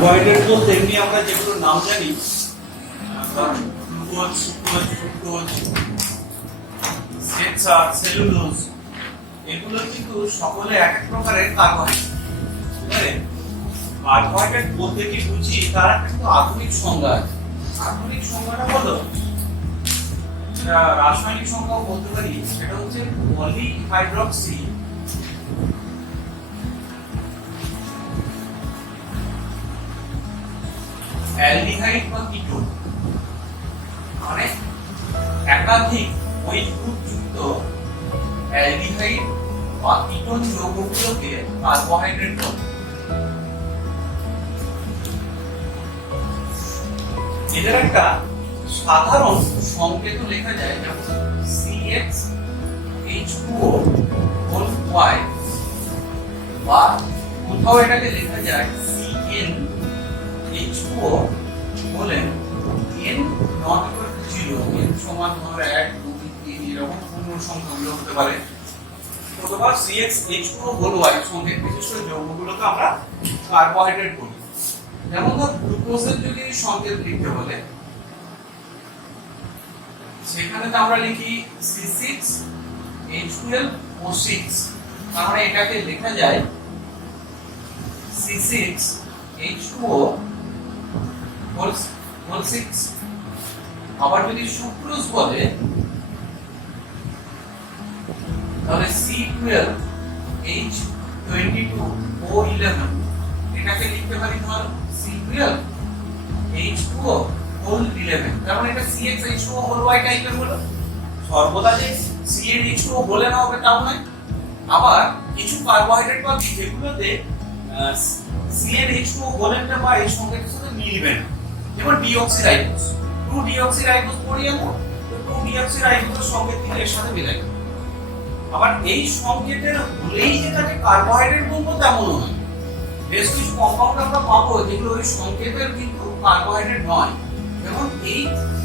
Carbohydrate বলতে এমনি আমরা যেগুলো নাম জানি গ্লুকোজ, সুক্রোজ, ফ্রুক্টোজ, সেন্সার, সেলুলোজ, এগুলো কিন্তু সকলে এক এক প্রকারের কার্বোহাইড্রেট। কার্বোহাইড্রেট বলতে কি বুঝি তার কিন্তু আধুনিক সংজ্ঞা আছে। আধুনিক সংজ্ঞাটা হলো, রাসায়নিক সংজ্ঞাও বলতে পারি, সেটা হচ্ছে পলিহাইড্রক্সি অ্যালডিহাইড বা কিটোন, মানে একাধিক ওই গ্রুপযুক্ত অ্যালডিহাইড বা কিটোন যৌগগুলোকে কার্বোহাইড্রেট বলে। এদের একটা সাধারণ সংকেত লেখা যায়, যেমন CHH2O বা কোথাও এটাকে লেখা যায় CnH2O বলেন n not equal to 0, n সমান ধরো 1 2 3 এরকম পূর্ণ সংখ্যাগুলো হতে পারে, অথবা CxH2O হল y সংকেত বিশিষ্ট যৌগগুলোকে আমরা কার্বোহাইড্রেট বলি। যেমন ধর গ্লুকোজের যদি সংকেত লিখতে বলে, সেখানে তো আমরা লিখি C6H12O6, তার মানে এটাকে লেখা যায় C6H2O6। আবার যদি সুক্রোজ বলে তাহলে C12H22O11, এটাকে লিখতে পারি ধর C12H2O11, তার মানে এটা CxH2O হল y টাইপের হলো। সর্বদা যে CnH2O বলে না হবে তাও নয়। আবার কিছু কার্বোহাইড্রেট পাবি যেগুলোতে CnH2O বলেনটা বা এই সংকেতের সাথে মিলবে না, যেমন ডিঅক্সিরাইবোজ। 2-ডিঅক্সিরাইবোজ পড়ি আমরা, তো 2-ডিঅক্সিরাইবোজের সংকেত কিন্তু এর সাথে মিলে যাবে। আবার এই সংকেতের হলেই যেটাকে কার্বোহাইড্রেট বলবো তেমনও নয়। বেশ কিছু কম্পাউন্ড আমরা পাবো যেগুলো ওই সংকেতের কিন্তু কার্বোহাইড্রেট নয়, যেমন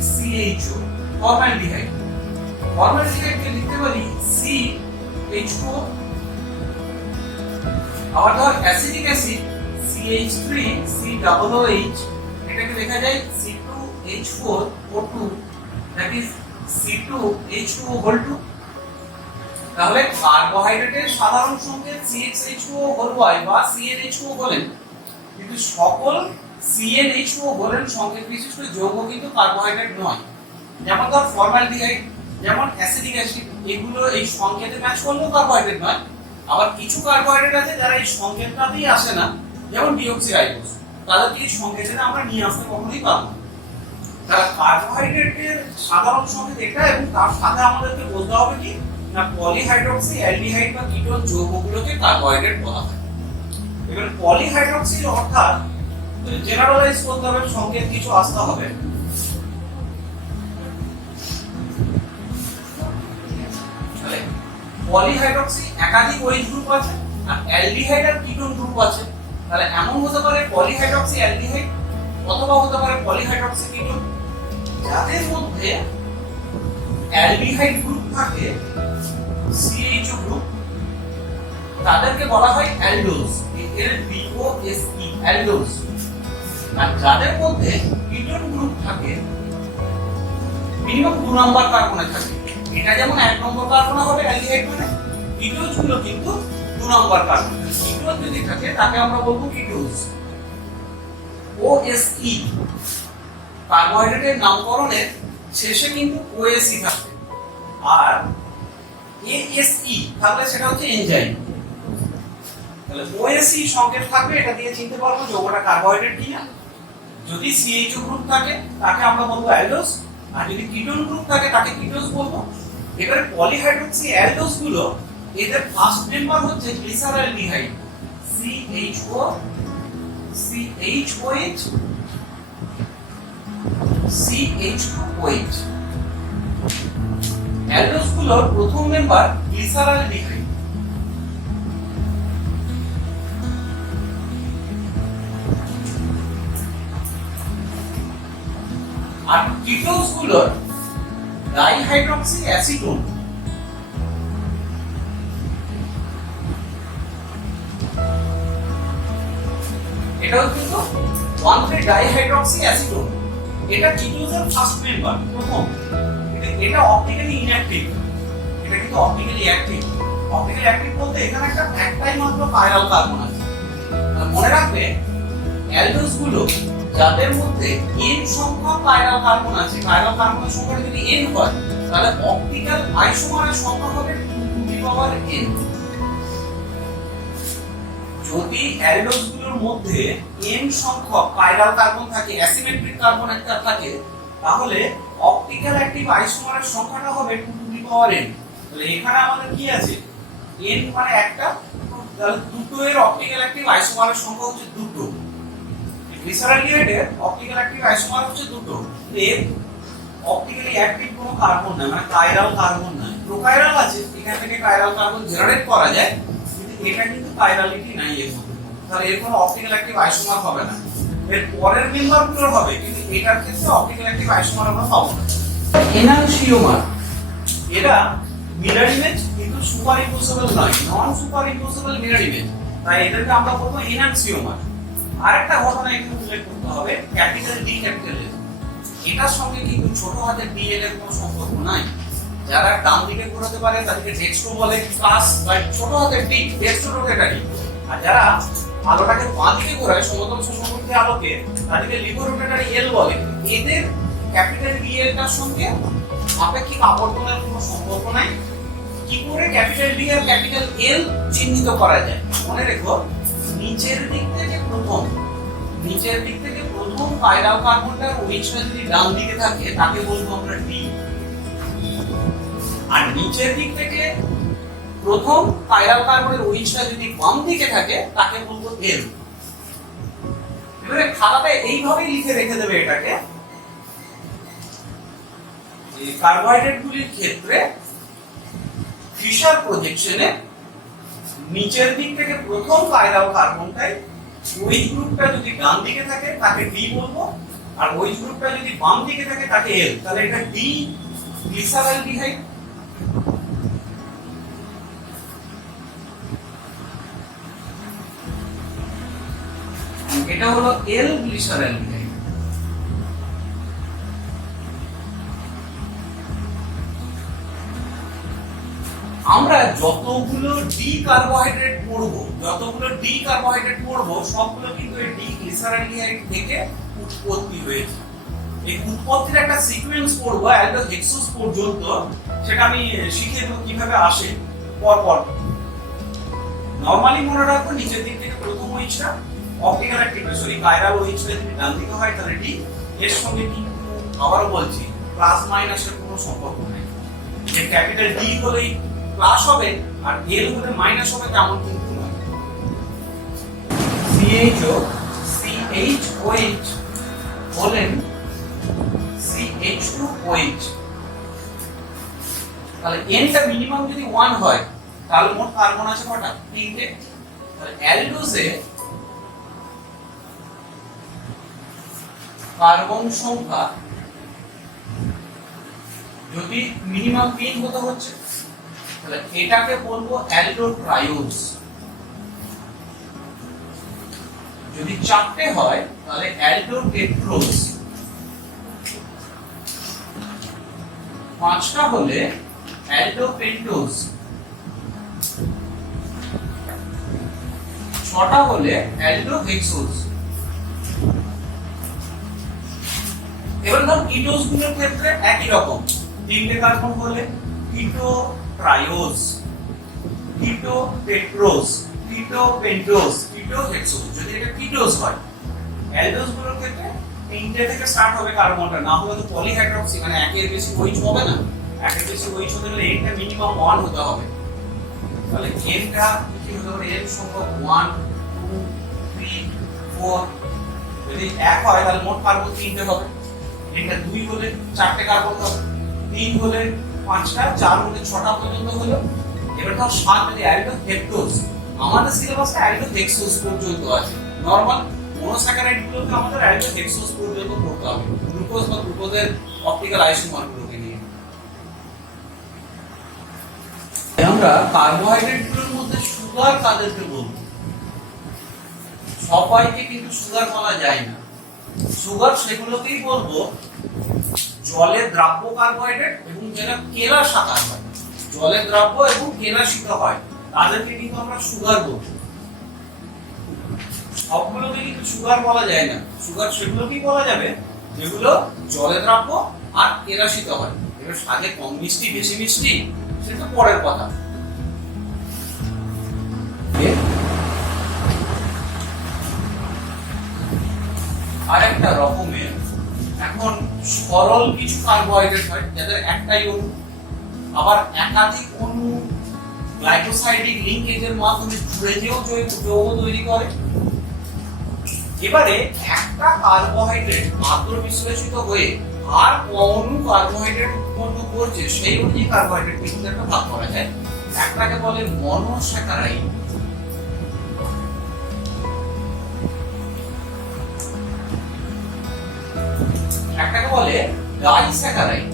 HCHO ফর্মালডিহাইড। ফর্মালডিহাইডকে লিখতে পারি CH2O। আবার ধর অ্যাসিটিক অ্যাসিড CH3COOH, এটাকে লেখা যায় C2H4O2, দ্যাট ইজ C2H2O2। তাহলে কার্বোহাইড্রেটের সাধারণ সংকেত CxH2O হল y বা CnH2O বলেন, কিন্তু সকল CnH2O বলেন সংকেত বিশিষ্ট যৌগ কিন্তু কার্বোহাইড্রেট নয়। যেমন ধর ফর্মালডিহাইড, যেমন অ্যাসিটিক অ্যাসিড, এগুলো এই সংকেতে ম্যাচ করলেও কার্বোহাইড্রেট নয়। আবার কিছু কার্বোহাইড্রেট আছে যারা এই সংকেতটাতেই আসে না, যেমন ডিঅক্সিরাইবোজ, তাদেরকে এই সংকেতে আমরা নিয়ে আসতে কখনোই পারবো না। তারা কার্বোহাইড্রেটের সাধারণ সংকেত এটা, এবং তার সাথে আমাদেরকে বলতে হবে কি না পলিহাইড্রক্সি অ্যালডিহাইড বা কিটোন যৌগগুলোকে কার্বোহাইড্রেট বলা হয়। এবার পলিহাইড্রক্সি অর্থাৎ জেনারেলাইজ করতে হবে, সংকেত কিছু আসতে হবে। তাহলে পলিহাইড্রক্সি একাধিক OH গ্রুপ আছে, আর অ্যালডিহাইড আর কিটোন গ্রুপ আছে। তাহলে এমন হতে পারে পলিহাইড্রক্সি অ্যালডিহাইড, অথবা হতে পারে পলিহাইড্রক্সি কিটোন। যাদের মধ্যে অ্যালডিহাইড গ্রুপ থাকে CHO গ্রুপ, তাদেরকে বলা হয় অ্যালডোজ, ALDOSE, অ্যালডোজ। আর যাদের মধ্যে কিটোন গ্রুপ থাকে, মিনিমাম 2 নম্বর কার্বনে থাকে, এটা যেমন 1 নম্বর কার্বনে হবে অ্যালডিহাইড, মানে কিটোজ গুলো কিন্তু 2 নম্বর কার্বন। কিটোন যদি থাকে তাকে আমরা বলবো কিটোজ। OSE কার্বোহাইড্রেটের নামকরণের শেষে কিন্তু OSE থাকে, আর ASE থাকলে সেটা হচ্ছে এনজাইম। তাহলে OSE সংকেত থাকবে, এটা দিয়ে চিনতে পারবো যৌগটা কার্বোহাইড্রেট কিনা। যদি CHO গ্রুপ থাকে তাকে আমরা বলবো অ্যালডোজ, আর যদি কিটোন গ্রুপ থাকে তাকে কিটোজ বলবো। এবারে পলিহাইড্রক্সি অ্যালডোজ গুলো, এদের ফার্স্ট মেম্বার হচ্ছে গ্লিসারলডিহাইড CHOCH, অ্যালডোজ গুলোর প্রথম মেম্বার গ্লিসারলডিহাইড। আর কিটোজ গুলোর ডাইহাইড্রক্সি অ্যাসিটোন। এটাও কিন্তু 1,3 ডাইহাইড্রক্সি অ্যাসিটোন, এটা কিটোজের ফার্স্ট মেম্বার, প্রথম। এটা অপটিক্যালি ইনঅ্যাক্টিভ, এটা কিন্তু অপটিক্যালি অ্যাক্টিভ। অপটিক্যালি অ্যাক্টিভ বলতে এখানে একটাই মাত্র কাইরাল কার্বন আছে। মনে রাখবে অ্যালডোজ গুলো যাদের মধ্যে n সংখ্যক কাইরাল কার্বন আছে, কাইরাল কার্বনের সংখ্যা যদি n হয় তাহলে অপটিক্যাল আইসোমারের সংখ্যা হবে 2n। যদি অ্যালডোজ গুলোর মধ্যে n সংখ্যক কাইরাল কার্বন থাকে, অ্যাসিমেট্রিক কার্বন একটা থাকে, তাহলে অপটিক্যাল অ্যাক্টিভ আইসোমারের সংখ্যাটা হবে 2n। তাহলে এখানে আমাদের কি আছে, n মানে একটা, তাহলে দুটো এর অপটিক্যাল অ্যাক্টিভ আইসোমারের সংখ্যা হচ্ছে দুটো। গ্লিসারলডিহাইডের অপটিক্যাল অ্যাক্টিভ আইসোমার হচ্ছে দুটো, এর অপটিক্যালি অ্যাক্টিভ কোনো কার্বন না, মানে কাইরাল কার্বন না। প্রোকাইরাল আছে, এখান থেকে কাইরাল কার্বন জেনারেট করা যায়, কিন্তু এটা কিন্তু কাইরালিটি নাই এর মধ্যে, তাহলে এর কোনো অপটিক্যাল অ্যাক্টিভ আইসোমার হবে না। এর পরের মেম্বারগুলোর হবে, কিন্তু এটার ক্ষেত্রে অপটিক্যাল অ্যাক্টিভ আইসোমার আমরা পাবো না। এনানসিওমার, এরা মিরর ইমেজ কিন্তু সুপার ইম্পসিবল নয়, non super impossible mirror image, তাই এদেরকে আমরা বলবো এনানসিওমার। আরেকটা ঘটনা এখানে উল্লেখ করতে হবে, ক্যাপিটাল ডি ক্যাপিটাল এল, এটার সঙ্গে কিন্তু ছোট হাতের ডি এল এর কোনো সম্পর্ক নাই। যারা ডান দিকে ঘোরাতে পারে তাদেরকে ডেক্সট্রো বলে, প্লাস বাই ছোট হাতের ডি ডেক্সট্রো রোটেটরি। আর যারা আলোটাকে বাঁ দিকে ঘোরায় সমতল শোষণমুখী আলোকে, তাদেরকে লিভো রোটেটরি এল বলে। এদের ক্যাপিটাল ডি এল টার সঙ্গে আপেক্ষিক আবর্তনের কোনো সম্পর্ক নাই। কি করে ক্যাপিটাল ডি আর ক্যাপিটাল এল চিহ্নিত করা যায়? মনে রেখো, নিচের দিক থেকে প্রথম কাইরাল কার্বনটার ওইচটা যদি ডান দিকে থাকে তাকে বলবো আমরা ডি, আর নিচের দিক থেকে প্রথম কাইরাল কার্বনের ওইচটা যদি বাম দিকে থাকে তাকে বলবো এল। এবারে খাতাতে এইভাবেই লিখে রেখে দেবে এটাকে, এই কার্বোহাইড্রেট গুলির ক্ষেত্রে ফিশার প্রজেকশনে নিচের দিক থেকে প্রথম কাইরাল কার্বনটাই ওই গ্রুপটা যদি ডান দিকে থাকে তাকে ডি বলবো, আর ওই গ্রুপটা যদি বাম দিকে থাকে তাকে এল। তাহলে এটা ডি গ্লিসারলডিহাইড, এটা হলো এল গ্লিসারলডিহাইড। আমরা যতগুলো ডি কার্বোহাইড্রেট পড়বো সবগুলো কিন্তু এই ডি গ্লিসারলডিহাইড থেকে উৎপত্তি হয়েছে। এই উৎপত্তির একটা সিকোয়েন্স পড়বো অ্যালডোজ হেক্সোজ পর্যন্ত, সেটা আমি শিখিয়ে দেবো কিভাবে আসে পরপর। নরমালি মনে রাখবো নিচের দিক থেকে প্রথম ওইচটা অপটিক্যাল অ্যাক্টিভ, সরি কাইরাল ওইচটা যদি ডান দিকে হয় তাহলে ডি, এর সঙ্গে কিন্তু আবারও বলছি প্লাস মাইনাসের কোনো সম্পর্ক নেই। এর ক্যাপিটাল ডি হলেই প্লাস হবে আর এল হলে মাইনাস হবে, তেমন কিন্তু নয়। CHOH বলেন CH2OH, তাহলে nটা মিনিমাম যদি 1 হয় তাহলে মোট কার্বন আছে কটা? 3টে। তাহলে অ্যালডোজে কার্বন সংখ্যা যদি মিনিমাম 3 হতে হচ্ছে, তাহলে এটাকে বলবো অ্যালডোট্রায়োজ। যদি 4টে হয় তাহলে অ্যালডোটেট্রোজ, 5টা হলে অ্যালডোপেন্টোজ, 6টা হলে অ্যালডোহেক্সোজ। এবার ধর কিটোজ গুলোর ক্ষেত্রে একই রকম, 3টে কার্বন হলে কিটোট্রায়োজ, কিটোটেট্রোজ, কিটোপেন্টোজ, কিটোহেক্সোজ। যদি এটা কিটোজ হয়, অ্যালডোজ গুলোর ক্ষেত্রে 3টে থেকে স্টার্ট হবে কার্বনটা, না হলে তো পলিহাইড্রক্সি, মানে একের বেশি ওইচ হবে না। একের বেশি ওইচ হতে গেলে এনটা মিনিমাম 1 হতে হবে। তাহলে এনটা কি হতে পারে? এন সংখ্যক 1 2 3 4। যদি 1 হয় তাহলে মোট কার্বন 3টে হবে। এনটা 2 হলে 4টে কার্বন হবে, 3 হলে 5টা, 4 হলে 6টা পর্যন্ত হলো। এবার ধর 7 যদি অ্যালডোহেক্সোজ, আমাদের সিলেবাসে অ্যালডোহেক্সোজ পর্যন্ত আছে। নরমাল মনোস্যাকারাইড গুলোকে আমাদের অ্যালডোহেক্সোজ পর্যন্ত পড়তে হবে, গ্লুকোজ বা গ্লুকোজের অপটিক্যাল আইসোমার গুলোকে নিয়ে। আমরা কার্বোহাইড্রেট গুলোর মধ্যে সুগার কাদেরকে বলবো? সবাইকে কিন্তু সুগার বলা যায় না। সুগার সেগুলোকেই বলবো জলে দ্রাব্য কার্বোহাইড্রেট এবং যেটা কেলাসাকার হয়, জলে দ্রাব্য এবং কেলাসিত হয়, তাদেরকে কিন্তু আমরা সুগার বলবো। সবগুলোকে কিন্তু সুগার বলা যায় না, সুগার সেগুলোকেই বলা যাবে যেগুলো জলে দ্রাব্য আর কেলাসিত হয়। এবার স্বাদে কম মিষ্টি বেশি মিষ্টি সেটা পরের কথা। আর একটা রকমের এখন সরল কিছু কার্বোহাইড্রেট হয় যাদের একটাই অণু, আবার একাধিক অণু গ্লাইকোসাইডিক লিঙ্কেজের মাধ্যমে জুড়ে যেও যৌগ তৈরি করে। এবারে একটা কার্বোহাইড্রেট মাত্র বিশ্লেষিত হয়ে আর অণু কার্বোহাইড্রেট উৎপন্ন করছে, সেই অনুযায়ী কার্বোহাইড্রেট কিন্তু একটা ভাগ করা যায়। একটাকে বলে মনোস্যাকারাইড, একটাকে বলে ডাইস্যাকারাইড।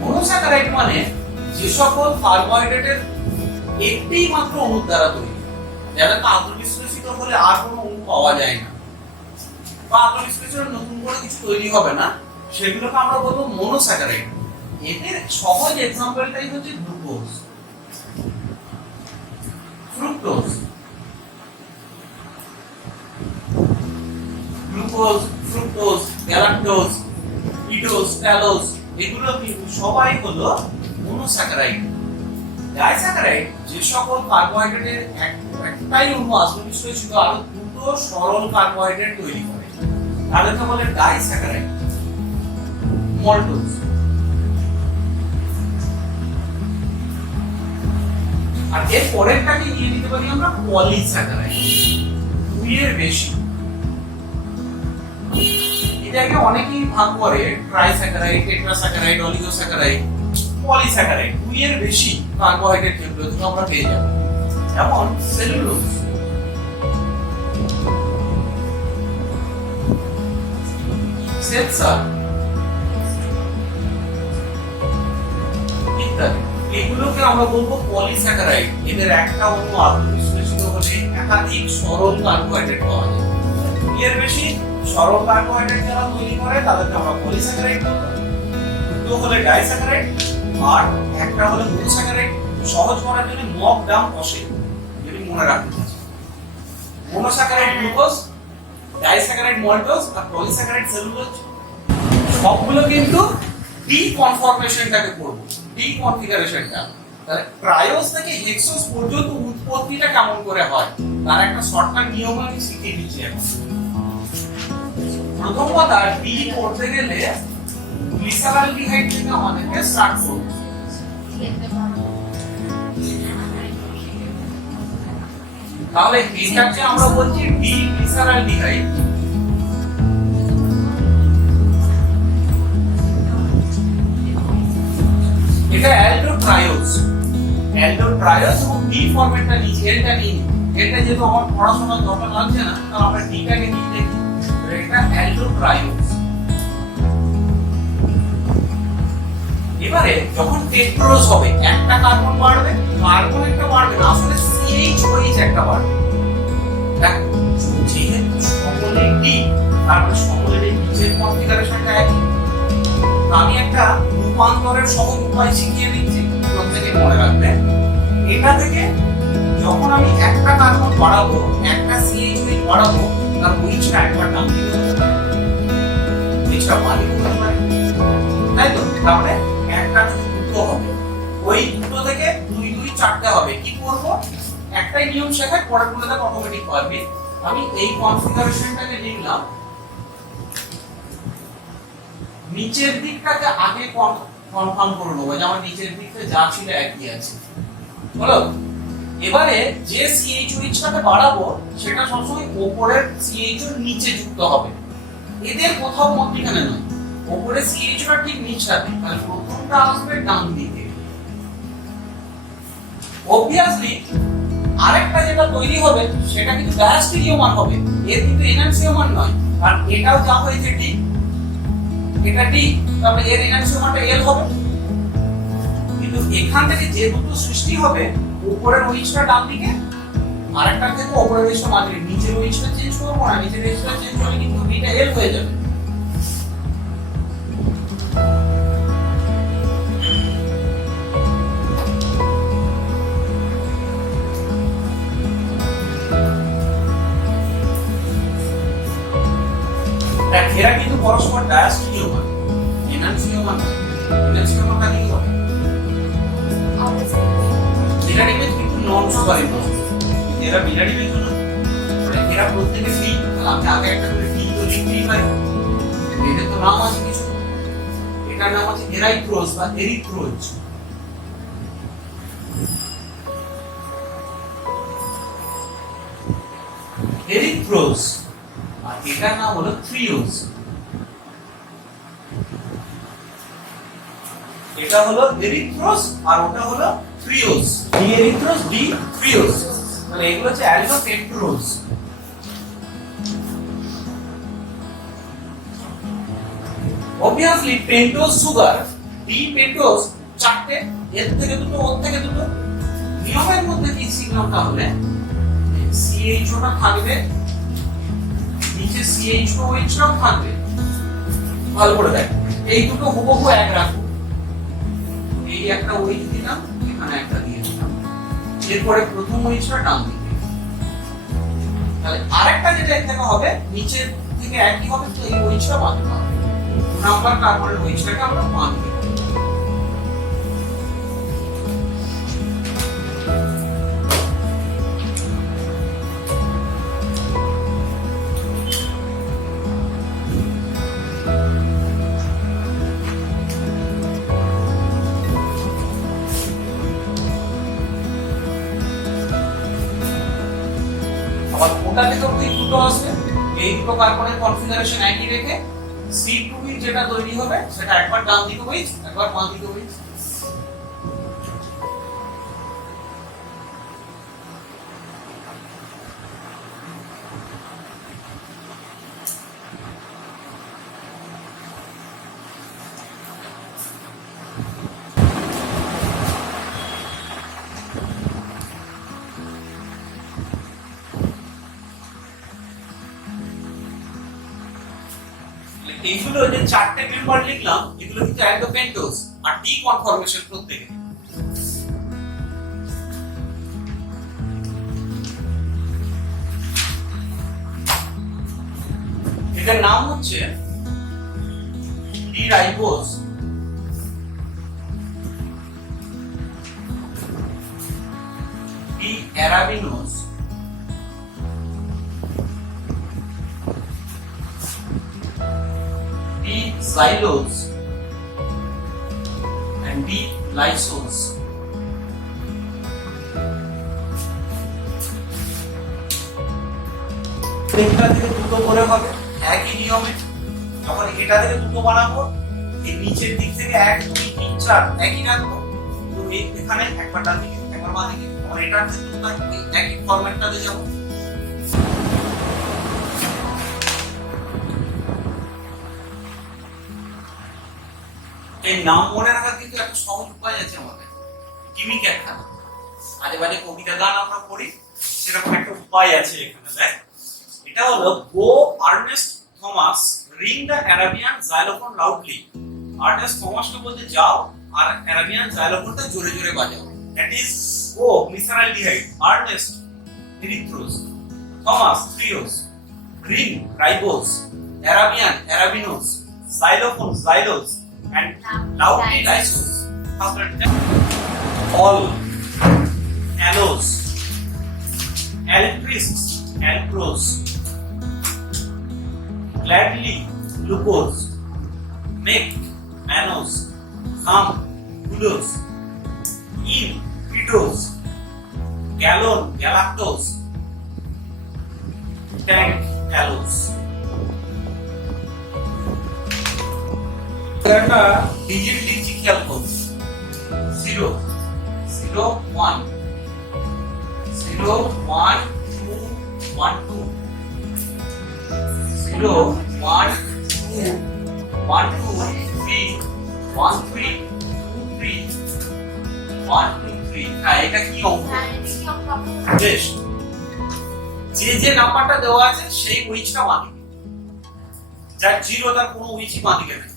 মনোস্যাকারাইড মানে যে সকল কার্বোহাইড্রেটের একটি মাত্র অণু দ্বারা তৈরি, যাদেরকে আন্তঃবিশ্লেষিত হলে আর কোনো অণু পাওয়া যায় না বা আন্তঃবিশ্লেষণে নতুন করে কিছু তৈরি হবে না, সেগুলোকে আমরা বলবো মনোস্যাকারাইড। এদের সহজ এক্সাম্পলটাই হচ্ছে glucose, fructose, glucose, fructose, galactose, idose, talose, এগুলো কিন্তু সবাই হলো মনোস্যাকারাইড। ডাইস্যাকারাইড যে সকল কার্বোহাইড্রেটের একটাই অণু আন্তঃবিশ্লেষিত আরো দুটো সরল কার্বোহাইড্রেট তৈরি করে, তাদেরকে বলে ডাইস্যাকারাইড। মল্টোজ, আর এর পরেরটাকে নিয়ে নিতে পারি আমরা পলিস্যাকারাইড, দুই এর বেশি। এটাকে অনেকেই ভাগ করে ট্রাইস্যাকারাইড, টেট্রাস্যাকারাইড, অলিগোস্যাকারাইড, পলিস্যাকারাইড। দুই এর বেশি কার্বোহাইড্রেট যেগুলো আমরা পেয়ে যাব, যেমন সেলুলোজ, সেলসার ইত্যাদি, এগুলোকে আমরা বলবো পলিস্যাকারাইড। এদের একটা অণু আন্তঃবিশ্লেষিত হলে একাধিক সরল কার্বোহাইড্রেট পাওয়া যায়। এর বেশি সরল কার্বোহাইড্রেট যারা তৈরি করে তাদেরকে আমরা পলিস্যাকারাইড বলবো। দুটো হলে ডাইস্যাকারাইড আর একটা হলো মনোস্যাকারাইড। সহজ করার জন্য মক ডাম কষে যদি মনে রাখতে চাই, মনোস্যাকারাইড গ্লুকোজ, ডাইস্যাকারাইড মল্টোজ আর পলিস্যাকারাইড সেলুলোজ। সবগুলো কিন্তু ডি কনফরমেশনটাকে করব, ডি কনফিগারেশনটা। তাহলে ট্রায়োস থেকে হেক্সোস পর্যন্ত উৎপত্তিটা কেমন করে হয় তার একটা শর্টকাট নিয়ম আমি শিখিয়ে দিচ্ছি এখন। প্রথম কথা, ডি করতে গেলে গ্লিসারলডিহাইড থেকে আমাদেরকে স্টার্ট করতে হবে। তাহলে এটাকে আমরা বলছি ডি গ্লিসারলডিহাইড। এটা অ্যালডোট্রায়োজ, অ্যালডোট্রায়োজ এবং ডি ফরম্যাটটা নিচে এটা নিই। এটা যেহেতু আমার পড়াশোনার দরকার লাগছে না, তাহলে আমরা ডিটাকে নিয়ে দেখি। এটা অ্যালডোট্রায়োজ। এবারে যখন টেট্রোজ হবে, একটা কার্বন বাড়বে, কার্বন একটা বাড়বে না, আসলে CH একটা বাড়বে। দেখো, যেহেতু সকলে ডি, তারপরে সকলের নিচের কনফিগারেশনটা একই। আমি একটা রূপান্তরের সহজ উপায় শিখিয়ে দিচ্ছি, প্রত্যেকে মনে রাখবে। এটা থেকে যখন আমি একটা কার্বন বাড়াবো, একটা CH বাড়াবো, তার উইচটা একবার ডান দিকে হতে পারে, উইচটা বাঁ দিকে হতে পারে, তাই তো? তাহলে একটা থেকে দুটো হবে, ওই দুটো থেকে দুই দুই চারটে হবে। কি করব? একটাই নিয়ম শেখায়, পরের গুলোতে অটোমেটিক পারবে। আমি এই কনফিগারেশনটাকে লিখলাম, নিচের দিকটাকে আগে কনফার্ম করে নেবো যে আমার নিচের দিকটা যা ছিল একই আছে। বলো, এবারে যে CH-টাকে বাড়াবো সেটা সবসময় উপরের CH এর নিচে যুক্ত হবে, এদের কোথাও মধ্যখানে নয়। উপরে CH-টা ঠিক নিচটাতে, তাহলে প্রথমটা আসবে ডান দিকে। অবভিয়াসলি আরেকটা যেটা তৈরি হবে সেটা কিন্তু ডায়াস্টেরিওমার হবে, এর কিন্তু এনানসিওমার নয়। আর এটাও যা হয়েছে ডি, এটা ডি, তাহলে এর এনানসিওমারটা এল হবে। কিন্তু এখান থেকে যে দুটো সৃষ্টি হবে, উপরের উইচটা ডান দিকে, আরেকটা থেকে উপরের রেজিস্টার মাঝে নিচের রেজিস্টার চেঞ্জ করবো না, নিচের রেজিস্টার চেঞ্জ করলে কিন্তু বিটা এল হয়ে যাবে। এরা কিন্তু পরস্পর ডায়াস্ট্রিয়মান, এনানসিয়মান নয়। এনানসিয়মানটা কি হবে? বিনারি বেজ কিন্তু নন সুপারইম্পোজ। এরা বিনারি বেজ হলো, এরা প্রত্যেকে ফ্রি, আমি আগে একটা করে ফ্রি তো লিখতেই পারি। এদের তো নাম আছে কিছু, এটার নাম আছে এরাইথ্রোজ বা এরিথ্রোজ। এরিথ্রোজ আর এটার নাম হলো থ্রিওজ। এটা হলো এরিথ্রোজ আর ওটা হলো থ্রিওজ। D এরিথ্রোজ, D থ্রিওজ। মানে এগুলো হচ্ছে অ্যালিনোপেন্টোজ। obviously pentose sugar, D pentose চারটে, এর থেকে দুটো, ওর থেকে দুটো। নিয়মের মধ্যে কি সিগন্যালটা হলে CHO টা থাকবে, নিচে CHOH-টাও থাকবে। ভালো করে দেখ, এই দুটো হুবহু এক রাখো। এই একটা OH দিলাম, এখানে একটা দিয়ে দিলাম, এরপরে প্রথম OH-টা ডান দিকে। তাহলে আরেকটা যেটা এর থেকে হবে, নিচের থেকে একই হবে, তো এই OH-টা বাদ দিতে হবে। নাম্বার কার্বনের OH-টাকে আমরা বাদ দিই। ওটা থেকে ওই দুটো আসবে, এই দুটো কার্বনের কনফিগারেশন একই রেখে C2B যেটা তৈরি হবে সেটা একবার ডান দিকে ওইচ, একবার বাম দিকে ওইচ। এইগুলো যে চারটে মেম্বার লিখলাম, এগুলো কিন্তু অ্যালিনোপেন্টোজ আর ডি কনফর্মেশন প্রত্যেকে। এটার নাম হচ্ছে D ribose, D arabinose, xylose and D-lysose. এটা থেকে দুটো করে হবে একই নিয়মে। যখন এটা থেকে দুটো বানাবো, এই নিচের দিক থেকে 1 2 3 4 একই রাখবো, তো এখানে একবার ডান দিকে একবার বাম দিকে, আর এটার ক্ষেত্রে একই ফরম্যাটটাতে যাবো। এই নাম মনে রাখার কিন্তু একটা সহজ উপায় আছে আমাদের, গিমিক একটা। আজে বাজে কবিতা গান আমরা পড়ি, সেরকম একটা উপায় আছে এখানে। দেখ, এটা হলো go Ernest Thomas ring the Arabian xylophone loudly. Ernest থমাসকে বলতে যাও আর অ্যারাবিয়ান জাইলোফোনটা জোরে জোরে বাজাও। That is go glyceraldehyde, Ernest erythrose, Thomas threose, ring ribose, Arabian arabinose, xylophone xylose and loudly lysose. All aloes, alprisks, alprose, gladly glucose, make mannose, hum glucose, in ketose, gallon galactose, tank aloes. একটা digit লিখছি, খেয়াল করুন। 0 0 1 0 1 2 1 2 0 1 2 1 2 3 1 3 2 3 1 2 3। হ্যাঁ, এটা কি অঙ্ক? বেশ, যে যে নাম্বারটা দেওয়া আছে সেই উইচটা বাঁদিকে, যার জিরো তার কোনো উইচই বাঁদিকে নেই।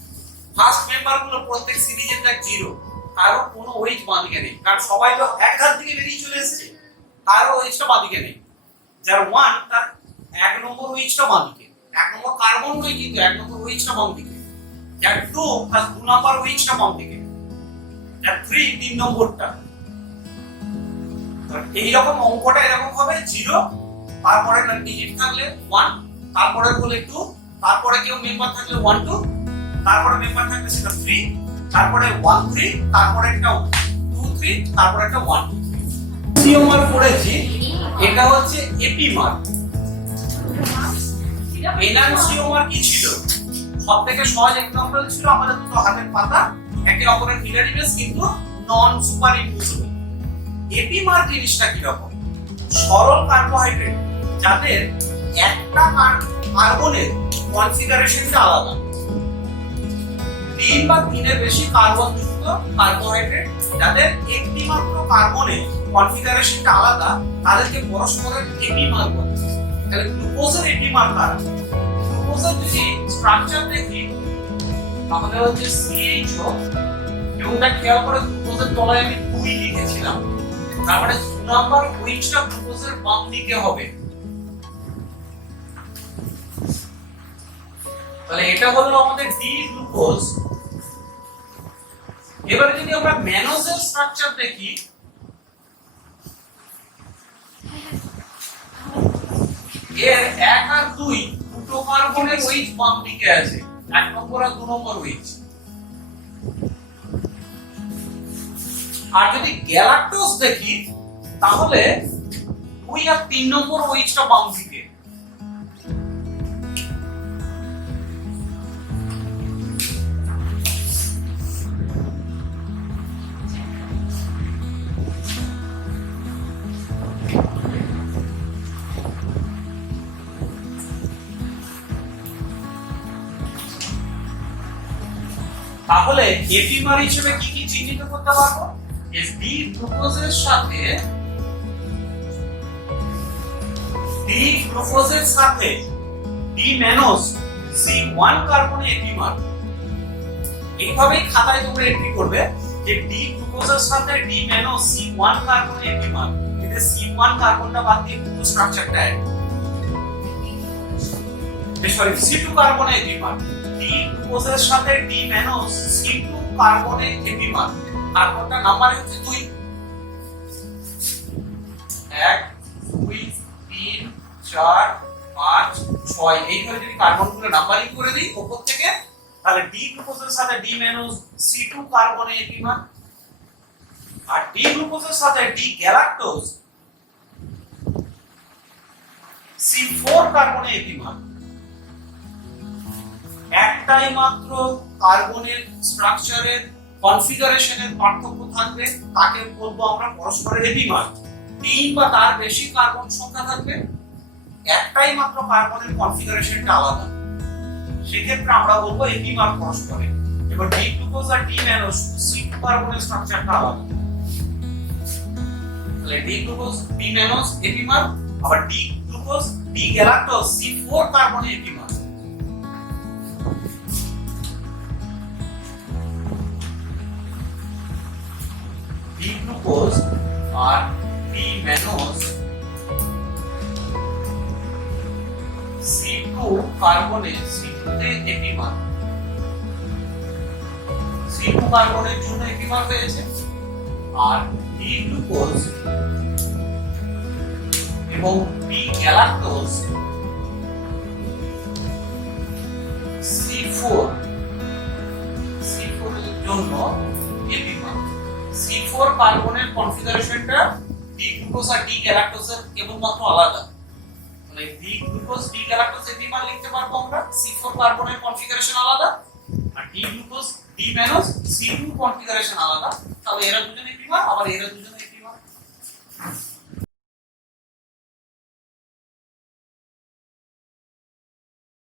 ফার্স্ট মেম্বার গুলো প্রত্যেক সিরিজের দেখ জিরো, কারো কোনো উইচ বাঁদিকে নেই, কারণ সবাই তো এক ঘাত থেকে বেরিয়ে চলে এসেছে, কারো উইচটা বাঁদিকে নেই। যার ওয়ান তার এক নম্বর উইচটা বাঁদিকে, এক নম্বর কার্বন নয় কিন্তু এক নম্বর উইচটা বাঁদিকে। যার টু তার দু নম্বর উইচটা বাঁদিকে, যার থ্রি তিন নম্বরটা। এইরকম অঙ্কটা এরকম হবে, জিরো তারপরে ডিজিট থাকলে 1, তারপরে বলে 2, তারপরে কেউ মেম্বার থাকলে 1 2, তারপরে মেম্বার থাকলে সেটা 3, তারপরে 1 3, তারপরে একটা 2 3, তারপরে একটা 1 2 3। সিওমার পড়েছি, এটা হচ্ছে এপিমার। এনানসিওমার কি ছিল? সবথেকে সহজ एग्जांपल ছিল আমাদের দুটো হাতের পাতা, একে অপরের মিরর ইমেজ কিন্তু নন সুপারইম্পোজেবল। এপিমার জিনিসটা কি রকম? সরল কার্বোহাইড্রেট যাদের একটা কার্বনের কনফিগারেশনটা আলাদা, তিন বা তিনের বেশি কার্বন যুক্ত কার্বোহাইড্রেট যাদের একটি মাত্র কার্বনের কনফিগারেশনটা আলাদা, তাদেরকে পরস্পরের এপিমার বলে। তাহলে গ্লুকোজের এপিমার কারা? গ্লুকোজের যদি স্ট্রাকচার দেখি তাহলে হচ্ছে CHO, এবং এটা খেয়াল করে গ্লুকোজের তলায় আমি 2 লিখেছিলাম, তারপরে 2 নাম্বার উইচটা গ্লুকোজের বাম দিকে হবে। তাহলে এটা হলো আমাদের ডি গ্লুকোজ। এবারে যদি আমরা ম্যানোজের স্ট্রাকচার দেখি, এর 1 আর 2 দুটো কার্বনের উইচ বাম দিকে আছে, 1 নম্বর আর 2 নম্বর উইচ। আর যদি গ্যালাক্টোজ দেখি তাহলে 2 আর 3 নম্বর উইচটা বাম দিকে। তাহলে এপিমার হিসেবে কি কি চিহ্নিত করতে পারবো? ডি গ্লুকোজের সাথে ডি ম্যানোজ C1 কার্বনে এপিমার। এইভাবেই খাতায় তোমরা এন্ট্রি করবে যে ডি গ্লুকোজের সাথে ডি ম্যানোজ C1 কার্বনে এপিমার। এতে C1 কার্বনটা বাদ দিয়ে পুরো স্ট্রাকচারটা এক। Sorry, C2 কার্বনে epimer. ডি গ্লুকোজের সাথে D mannose C2 কার্বনে epimer. কার্বনটা number হচ্ছে 2, 1 2 3 4 5 6। এইভাবে যদি কার্বনগুলো নাম্বারিং করে দিই উপর থেকে, তাহলে ডি গ্লুকোজের সাথে ডি ম্যানোজ C2 কার্বনে এপিমার, আর ডি গ্লুকোজের সাথে ডি গ্যালাক্টোজ C4 কার্বনে এপিমার। একটাই মাত্র কার্বনের স্ট্রাকচারের কনফিগারেশনের পার্থক্য থাকবে, তাকে বলবো আমরা পরস্পরের এপিমার। 3 বা তার বেশি কার্বন সংখ্যা থাকবে, একটাই মাত্র কার্বনের কনফিগারেশনটা আলাদা, সেক্ষেত্রে আমরা বলবো এপিমার পরস্পরের। এবার ডি গ্লুকোজ আর ডি ম্যানোজ C2 কার্বনের স্ট্রাকচারটা আলাদা, তাহলে D glucose D mannose epimer, আবার D glucose D galactose C4 কার্বনে এপিমার। ডি গ্লুকোজ আর ডি ম্যানোজ C2 কার্বনে C2 তে এপিমার, C2 কার্বনের জন্য এপিমার হয়েছে। আর ডি গ্লুকোজ এবং ডি গ্যালাক্টোজ C4 এর জন্য এপিমার। C4 কার্বনের কনফিগারেশনটা ডি গ্লুকোজ আর ডি গ্যালাক্টোজের কেবলমাত্র আলাদা, মানে D glucose D galactose epimer লিখতে পারবো আমরা, C4 কার্বনের কনফিগারেশন আলাদা, আর D glucose D mannose C2 configuration আলাদা। তাহলে এরা দুজনে এপিমার, আবার এরা দুজনে